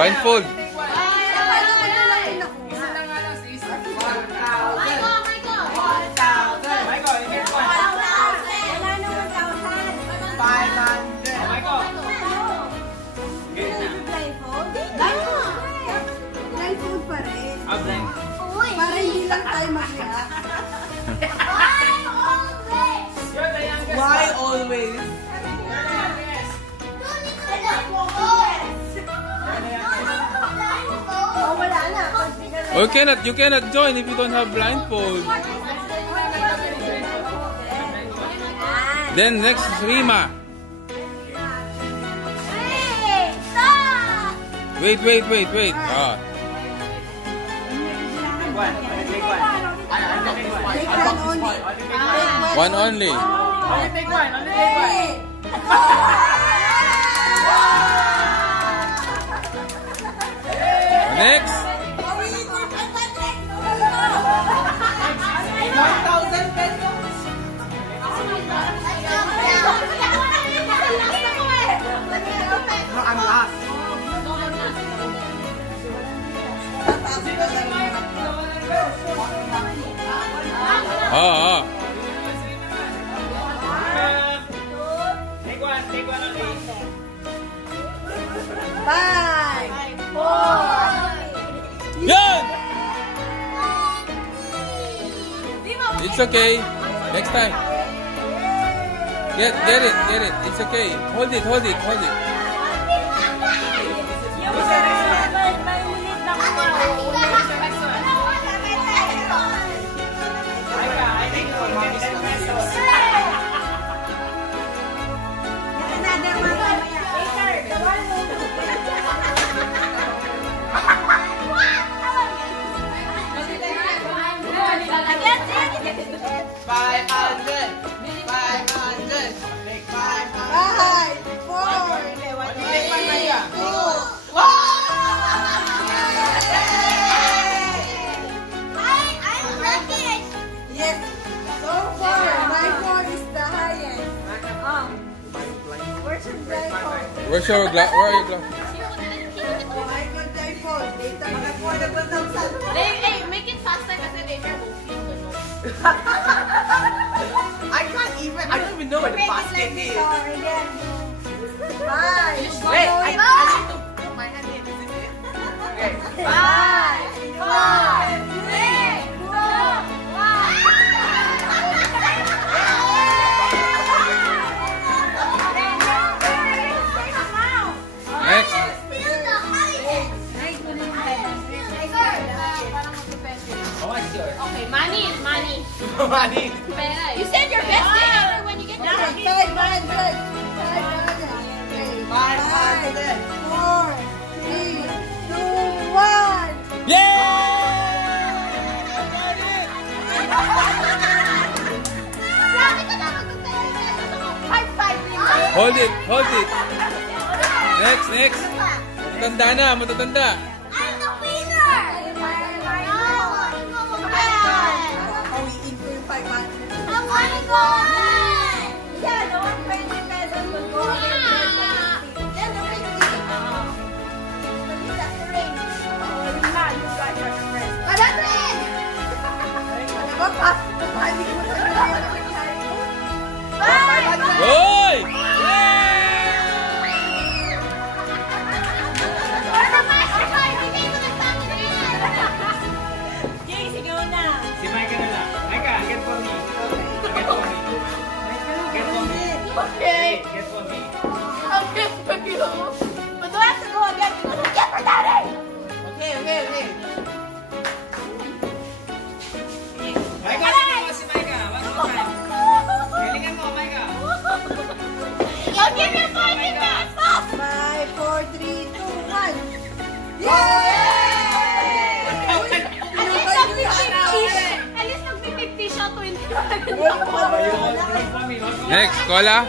Blindfold. Para hindi lang tayo mag-react. Why always? Oh, wala na. You cannot join if you don't have blindfold. Then next is Rima. Wait. Ah. One only. Only take one. Next. 1,000 pesos. No, I'm last. Oh. Take one only. 5, 4. Yan! It's okay. Next time. Get it. It's okay. Hold it. Where are your gloves? Hey, make it faster kasi later we'll feel the nose. I don't even know where the basket is. Wait, I need to put my hand in. Is this it? Okay. 5, 4, 3, 2, 1. Next. Okay, money is money. Money. You said your best day ever when you get done. 500. 4, 3, 2, 1. Hold it. Next. Matatanda. I'm the winner. I want to go on. Yeah, the 120 pesos will go on. Then the 50. That's the ring. You guys are the first. That's it! Hoy! Si Micah na lang. Micah, get for me. Okay. Get for me. I'll get for you. But do I have to go again? Get for daddy. Okay. Micah, tingnan mo si Micah. One more time. Galingan mo, Micah. I'll give you 40 pesos. 5, 4, 3, 2, 1. Yay! At least mag-50 siya 21. Next, cola. Me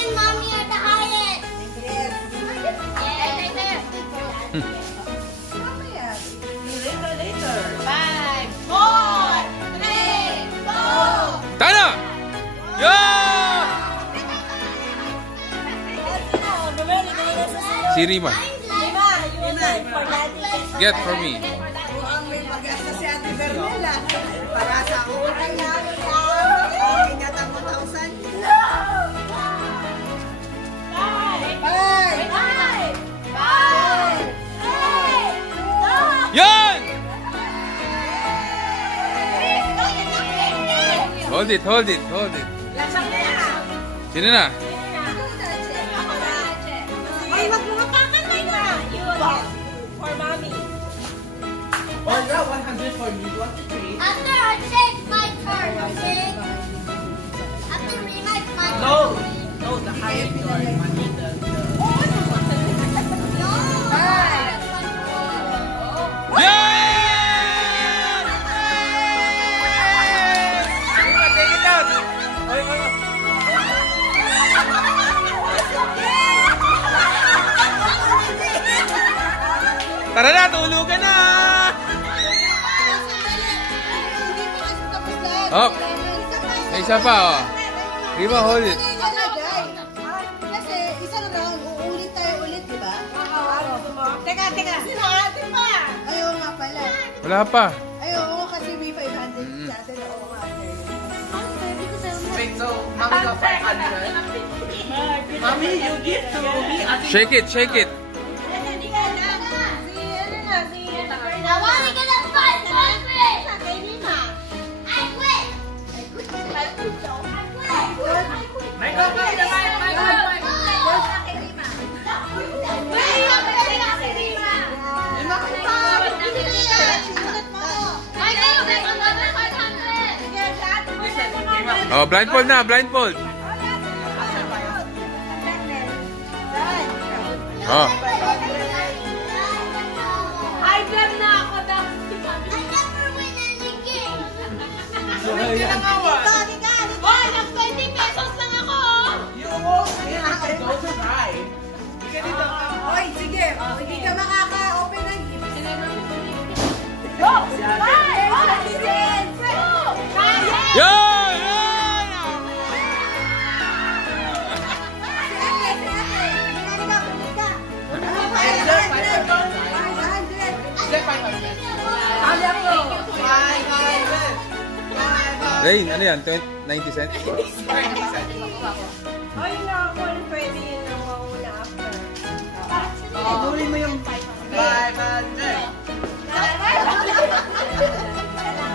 and mommy are the highest. Yes. Right there. Later. 5, 4, 3, 2. Tana! Yo! Si Rima. Lima, yun na. For daddy. Get for me. Mukhang may pag-asa si Ate Bernela. Para sa ako. Ay, yummy, yummy. Okay niya tang 1,000. Yun! Hold it, hold it, hold it. Sino na? Ay, wag mo mapapatay na. Yun. For mommy. Oh, no, 100 for me. You want to trade? After I take my turn, okay? After me, my turn. No, the higher you are, money, Tara na, tulugan na! Oh, may isa pa, oh. Rima, hold it. Kasi isa na lang, uulit tayo ulit, di ba? Teka. Sino ate pa? Ayaw nga pala. Wala pa. Ayaw kasi may 500 sa atin. Oo nga. Wait, so, mommy got 500? Mommy, you give to me. Shake it, shake it. I want to get a 500. I quit. Oh, blindfold na, blindfold. Oh. Ay, vlog na ako daw. I never win any game. Oh, nag-20 pesos lang ako. You won't win if I don't try. Oy, sige. Hindi ka makaka-open ng gift. Go! Bye! Yo! Rain, ano yan? 90 cents? Ay, naku, pwede yun ang mauna after. Tuloy mo yung 500.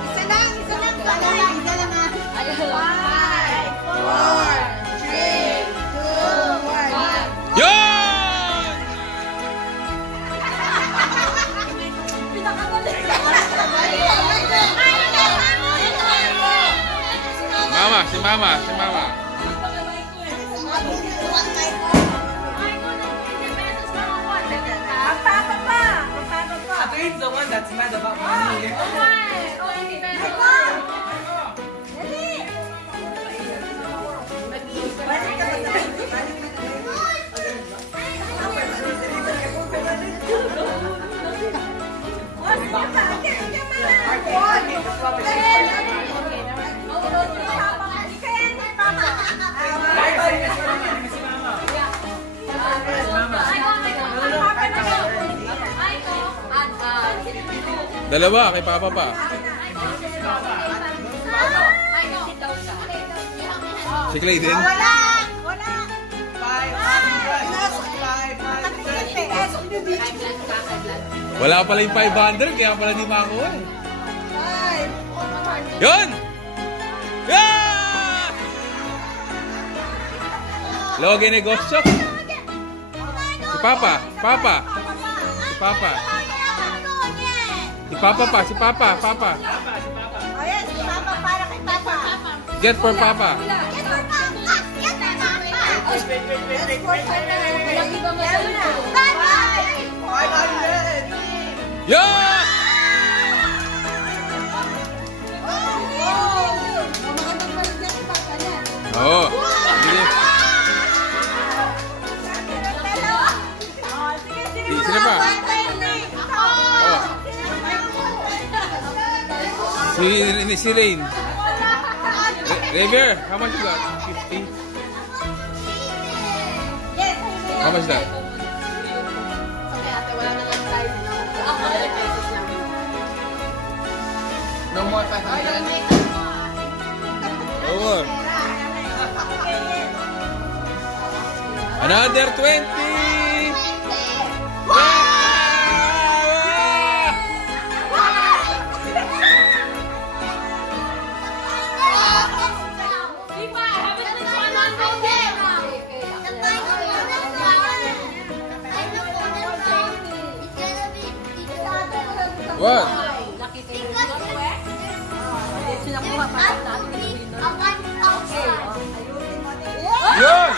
Isa lang. Isa lang. 5, 4, 3, 2, 1. Yun! Si mama. Magpapa pa. Ate is the one that's mad about money. Dalawa, kay Papa pa. Si Clayton? Wala. 500. Wala pala yung 500, kaya pala di makakuha eh. Yun! Yeah! Logi negosyo. Si Papa. Si Papa pa. Ayan, si Papa para kay Papa. Get for Papa. Yeah! Oo. Sige. Sino pa? Si Rain. River, how much you got? 50? How much that? more 500. Oo. Another 20! What? Yun!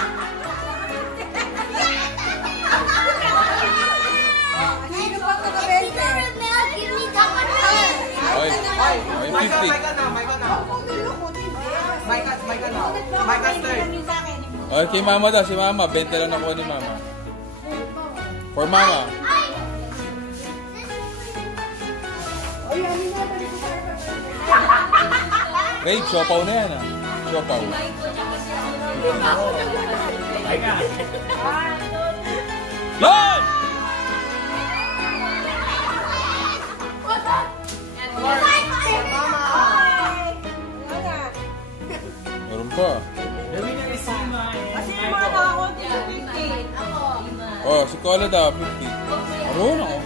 Sino pa taga-bente? Okay. Okay, 50. Micah's third. Okay, kay mama daw. Si mama. 20 lang nakuha ni mama. For mama. Oy, ano na ba dito sa Babe, siopaw na yan ah. Siopaw. Yun! Meron pa. Kasi yung mga nakakunti yung 50. Oh, si Cola daw, 50. Meron ako.